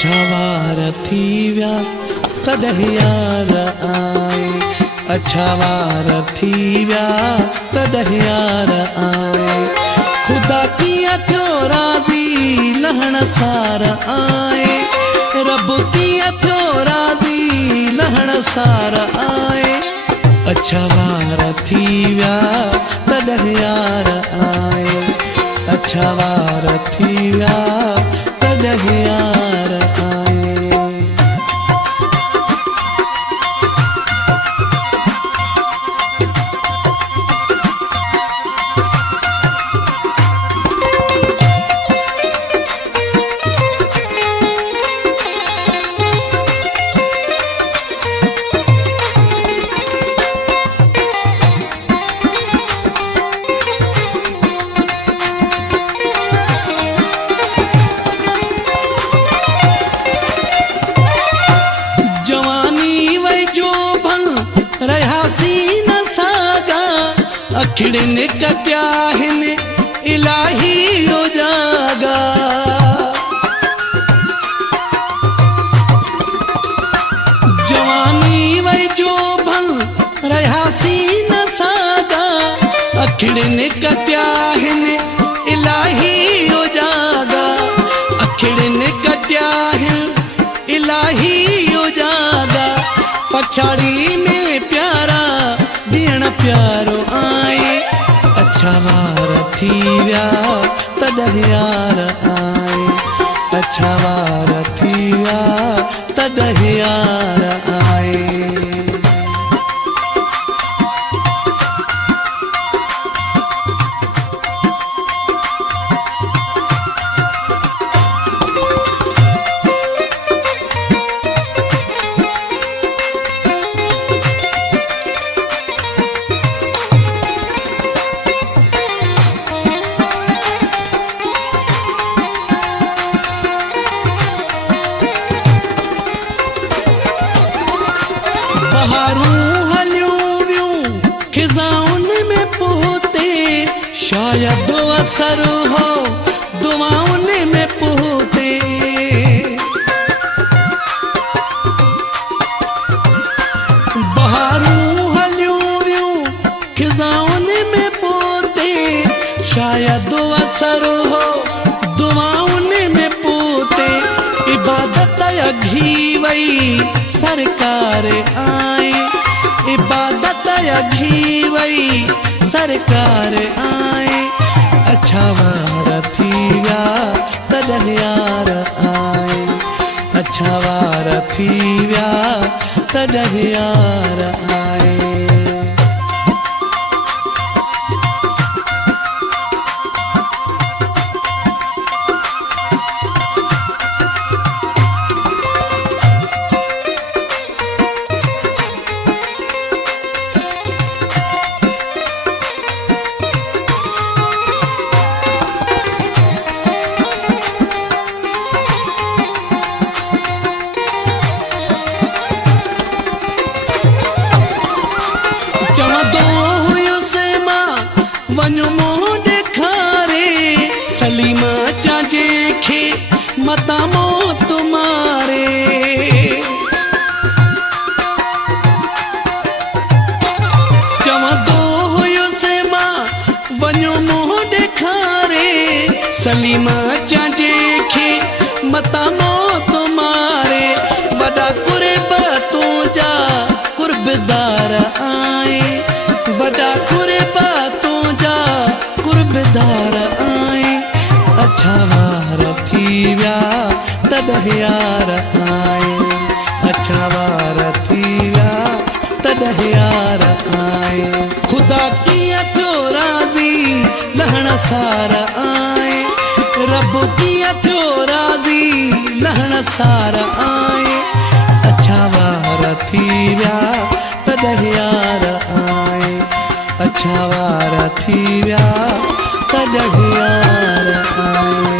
अच्छा वार थी विया तॾहिं यार आए। अच्छा वार थी विया तॾहिं यार आए। खुदा कीअं थियो राज़ी लहण सार आए। रब कीअं थियो राज़ी लहण सार आए। अच्छा वार थी विया तॾहिं यार आए। अच्छा वार थी विया तॾहिं यार आए। अखिड़िन कटिया हिन इलाही यो जागा। जवानी वही जो भन रहासी न सागा। अखिड़िन कटिया हिन इलाही यो जागा। अखिड़िन कटिया हिन इलाही यो जागा। पछाड़ी में प्यारा ॾियण प्यारो आए। अच्छा वार थी विया तॾहिं यार आए। अच्छा वार थी विया तॾहिं यार आए। बहारूं हलियूं वियूं खिज़ाउन में पोते। शायद असर हो दुआउन में पोते। बहारूं हलियूं वियूं खिज़ाउन में पोते। शायद असर हो दुआउन में पोते। इबादत अघी वई सरकार आए। इबादत अघी वई सरकार आए। अच्छा वार थी विया तॾहिं यार आए। अच्छा वार थी विया तॾहिं यार आए। वञो मुंहुं ॾेखारे सलीमा चांजे खे मता मौत मारे। चवंदो हुयुसि मां वञो मुंहुं ॾेखारे सलीमा चांजे खे मता मौत मारे। वॾा कुर्ब तुंहिंजा कुर्बदार आए। वॾा कुर्ब कुर्बदार आए। अच्छा वार थी विया तॾहिं यार आए। अच्छा वार थी विया तॾहिं यार आए। खुदा कीअं थियो राज़ी लहण सार आए। रब कीअं थियो राज़ी लहण सार आए। अच्छा वार थी विया तॾहिं यार आए। अच्छा वार थी विया तॾहिं यार आए।